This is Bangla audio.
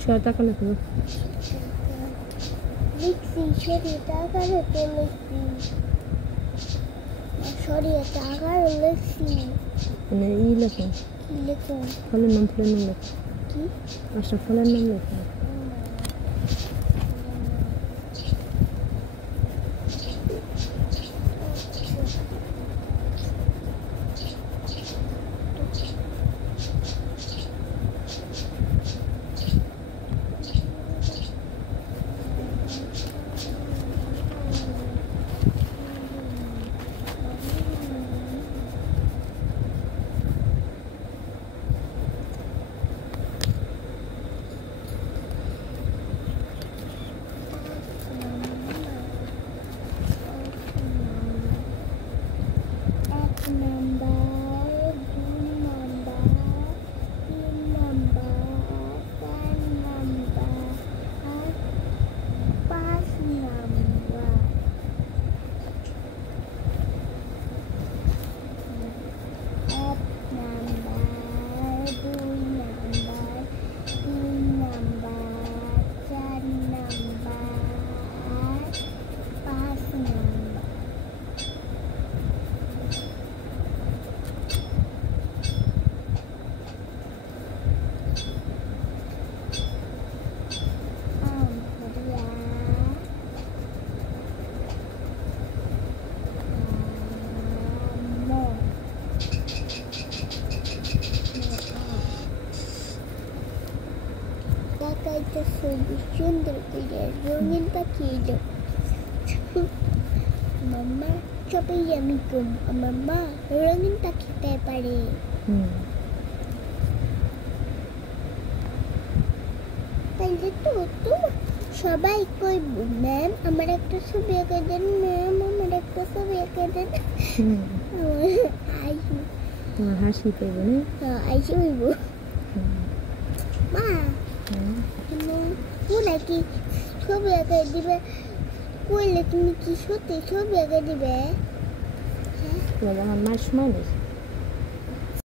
শয়তা কোন তো লিখছি সরিয়ে টাকার তো লিখছি সরিয়ে টাকার লিখছি মানে লেখো কি লিখো ফলের নাম লেখো কি আচ্ছা ফলের নাম লেখো Kakaknya sunder punya rongin pakai itu. Mama coba ya mikum. Mama rongin pakai pepare. তাইলে তো সবাই কইব ম্যাম আমার একটা ছবি এঁকে দেন ম্যাম আমার একটা ছবি এঁকে দেন আইসি তোমার হাসি পাইব না আইসি হইব মা ওরা কি ছবি এঁকে দিবে কইলে তুমি কি সত্যি ছবি এঁকে দিবে আমার মার সময় নেই